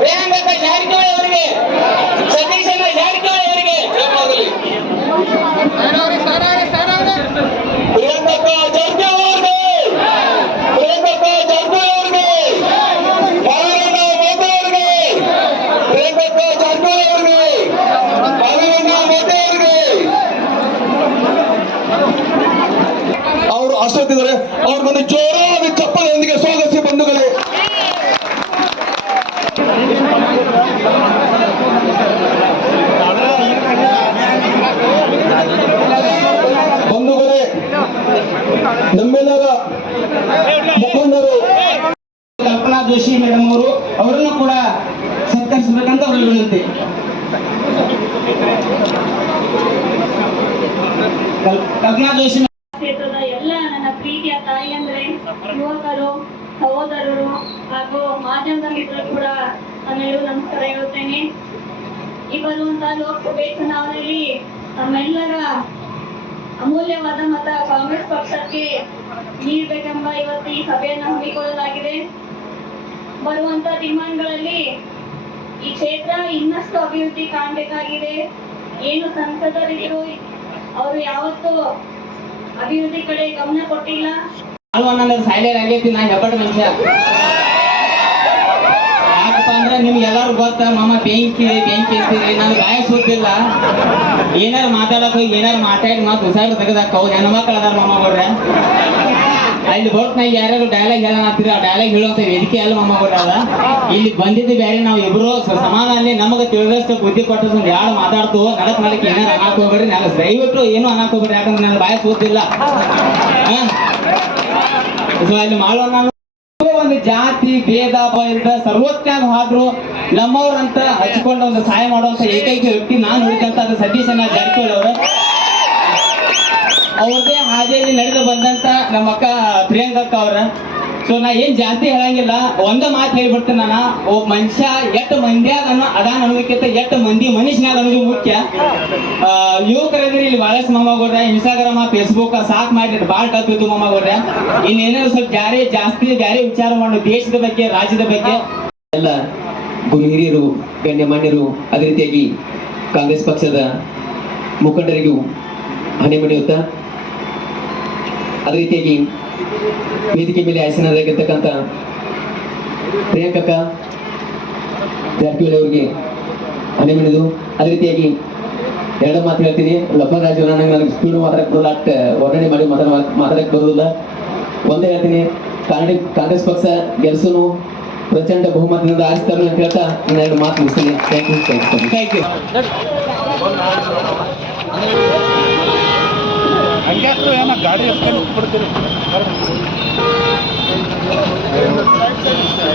ಪ್ರಿಯಾಂಕಾ ಜಾರಕಿಹೊಳಿ ಅವರಿಗೆ, ಸತೀಶಣ್ಣ ಜಾರಕಿಹೊಳಿ ಅವರಿಗೆ, ಪ್ರಿಯಾಂಕಾ ಜಾರಕಿಹೊಳಿ ಅವರಿಗೆ, ಪ್ರಿಯಾಂಕಾ ಜಾರಕಿಹೊಳಿ ಅವರಿಗೆ, ನಾರಾಯಣ ಮೋದಿ ಅವರಿಗೆ, ಪ್ರಿಯಾಂಕಾ ಜಾರಕಿಹೊಳಿ ಅವರಿಗೆ, ನಾರಾಯಣ ಮೋದಿ ಅವರಿಗೆ ಅವರು ಅಷ್ಟೊತ್ತಿದ್ದಾರೆ. ಅವ್ರಿಗೊಂದು ಜೋರಾದ ಚಪ್ಪಲೊಂದಿಗೆ ಸ್ವಾಗತಿಸಿ ಬಂಧುಗಳೇ. ಬಂಧುಗಳೇ, ನಮ್ಮೆಲ್ಲರ ಮುಖಂಡರು ಕಲ್ಪನಾ ಜೋಶಿ ಮೇಡಮ್ ಅವರನ್ನು ಕೂಡ ಸತ್ಕರಿಸಬೇಕಂತ ಅವರು ವಿನಂತಿ. ಕಲ್ಪನಾ ಜೋಶಿ ಕ್ಷೇತ್ರದ ಎಲ್ಲ ನನ್ನ ಪ್ರೀತಿಯ ತಾಯಿಯಂದ್ರೆ, ಯುವಕರು, ಸಹೋದರರು ಹಾಗೂ ಮಾಧ್ಯಮದ ಮಿತ್ರರು ಕೂಡ ನಾನೆಲ್ಲರೂ ನಮಸ್ಕಾರ ಹೇಳುತ್ತೇನೆ. ಈ ಬರುವಂತಹ ಲೋಕಸಭೆ ಚುನಾವಣೆಯಲ್ಲಿ ನಮ್ಮೆಲ್ಲರ ಅಮೂಲ್ಯವಾದ ಮತ ಕಾಂಗ್ರೆಸ್ ಪಕ್ಷಕ್ಕೆ ನೀಡಬೇಕೆಂಬ ಇವತ್ತು ಈ ಸಭೆಯನ್ನು ಹಮ್ಮಿಕೊಳ್ಳಲಾಗಿದೆ. ಬರುವಂತ ದಿನಮಾನಗಳಲ್ಲಿ ಈ ಕ್ಷೇತ್ರ ಇನ್ನಷ್ಟು ಅಭಿವೃದ್ಧಿ ಕಾಣಬೇಕಾಗಿದೆ. ಏನು ಸಂಸದರಿದ್ರು ಅವರು ಯಾವತ್ತೂ ಅಭಿವೃದ್ಧಿ ಕಡೆ ಗಮನ ಕೊಟ್ಟಿಲ್ಲ. ಸೈಲೆಂಟ್ ಆಗೈತಿ. ನಾ ಹೆಬ್ಬಡ ಮನುಷ್ಯ. ಯಾಕಪ್ಪ ಅಂದ್ರೆ ನಿಮ್ಗೆ ಎಲ್ಲಾರು ಗೊತ್ತ ಮಾಮ ಬೆಂಕಿ ಅಂತೀರಿ. ನಾನು ಗಾಯ ಸುದ್ದಿಲ್ಲ. ಏನಾರು ಮಾತಾಡಕ್ ಹೋಗಿ ಏನಾರು ಮಾತಾಡಿ ಮಾತು ಉಸಾರು ತೆಗೆದಾಕವು ಹೆಣ್ಮಕ್ಳು ಅದಾರ ಮಾಮ ಕೊಡ್ರೆ. ಅಲ್ಲಿ ಬೋಟ್ನಾಗ ಯಾರ್ಯಾರು ಡೈಲಾಗ್ ಹೇಳತ್ತೀರಿ, ಆ ಡೈಲಾಗ್ ಹೇಳುವಂತ ವೇದಿಕೆ ಅಲ್ಲ ಮಾಮ ಕೊಡ್ರ ಅದ. ಇಲ್ಲಿ ಬಂದಿದ್ದು ಬೇರೆ, ನಾವು ಇಬ್ರು ಸಮಾನಲ್ಲಿ ನಮಗೆ ತಿಳಿದಷ್ಟು ಬುದ್ಧಿ ಕೊಟ್ಟು ಯಾರು ಮಾತಾಡ್ತು ನಡಕ್ ಏನಾರು ಅನ್ನಕ್ ಹೋಗ್ಬೇಡ್ರಿ. ನಾನು ದಯವಿಟ್ಟು ಏನು ಅನ್ನಕ್ ಹೋಗ್ಬೇಡ್ರಿ, ಯಾಕಂದ್ರೆ ನನ್ನ ಬಾಯ ಸೂತಿಲ್ಲ. ಅಲ್ಲಿ ಮಾಡುವ ನಾನು ಒಂದು ಜಾತಿ ಭೇದ ಇಲ್ಲದ ಸರ್ವೋತ್ನಾಗ ಹೋದ್ರು ನಮ್ಮವ್ರಂತ ಹಚ್ಕೊಂಡು ಒಂದು ಸಹಾಯ ಮಾಡುವಂತ ಏಕೈಕ ವ್ಯಕ್ತಿ ನಾನು ನೋಡಿದಂತ ಅದು ಸತೀಶಣ್ಣ ಜಾರಕಿಹೊಳಿ ಅವರು. ಅವ್ರದೇ ಹಾದಿಯಲ್ಲಿ ನಡೆದು ಬಂದಂತ ನಮ್ಮ ಅಕ್ಕ ಪ್ರಿಯಾಂಕಕ್ಕ ಅವ್ರ. ಸೊ ನಾ ಏನ್ ಜಾಸ್ತಿ ಹೇಳಂಗಿಲ್ಲ, ಒಂದ ಮಾತು ಹೇಳ್ಬಿಡ್ತೇನೆ. ನಾನು ಒಬ್ಬ ಮನುಷ್ಯ ಎಟ್ಟು ಮಂದ್ಯಾಗ ಅದಾನ ಅನ್ನೋದಕ್ಕಿಂತ ಎಟ್ಟು ಮಂದಿ ಮನುಷ್ಯನಾಗ ಅನ್ನೋದು ಮುಖ್ಯ. ಯುವಕರಿದ್ರೆ ಇಲ್ಲಿ ಬಹಳಷ್ಟು ಮಾಮಗೌಡ್ರೆ ಇನ್ಸ್ಟಾಗ್ರಾಮ್ ಫೇಸ್ಬುಕ್ ಸಾಕ್ ಮಾಡಿ ಬಾಳ್ ಟಪ್ ಮಾಮಗೌಡ್ರೆ. ಇನ್ನೇನಾದ್ರು ಸ್ವಲ್ಪ ಜಾಸ್ತಿ ಬ್ಯಾರೆ ವಿಚಾರ ಮಾಡು ದೇಶದ ಬಗ್ಗೆ, ರಾಜ್ಯದ ಬಗ್ಗೆ. ಎಲ್ಲ ಹಿರಿಯರು, ಗಣ್ಯಮಾನ್ಯರು, ಅದೇ ರೀತಿಯಾಗಿ ಕಾಂಗ್ರೆಸ್ ಪಕ್ಷದ ಮುಖಂಡರಿಗೂ ಹಣೆ ಬಡಿಯುತ್ತಾ, ಅದೇ ರೀತಿಯಾಗಿ ವೇದಿಕೆ ಮೇಲೆ ಆಸೀನರಾಗಿರ್ತಕ್ಕಂಥ ಪ್ರಿಯಾಂಕಾ ಜಾರಕಿಹೊಳಿ ಅವರಿಗೆ ಹಣೆ ಬಡಿದು, ಅದೇ ರೀತಿಯಾಗಿ ಎರಡು ಮಾತು ಹೇಳ್ತೀನಿ. ಲಬ್ಬರಾಜು ನನಗೆ ಸ್ಪೀಡ್ ಮಾತಾಡಕ್ ಬರೋಲ್ಲ, ಅಟ್ ವರ್ಣನೆ ಮಾಡಿ ಮಾತಾಡಕ್ ಬರೋದಿಲ್ಲ. ಒಂದೇ ಹೇಳ್ತೀನಿ, ಕಾಂಗ್ರೆಸ್ ಪಕ್ಷ ಗೆಲ್ಸನು ಪ್ರಚಂಡ ಬಹುಮತದಿಂದ ಆರಿಸ್ತಾರೆ ಅಂತ ಹೇಳ್ತಾ ನಾನು ಎರಡು ಮಾತು ಮುಗಿಸ್ತೀನಿ. Thank you. ಹಂಗ್ಯಾಕ್ರು ಏನ ಗಾಡಿ ಎತ್ಕೊಂಡು ಬಿಡ್ತೀರಿ.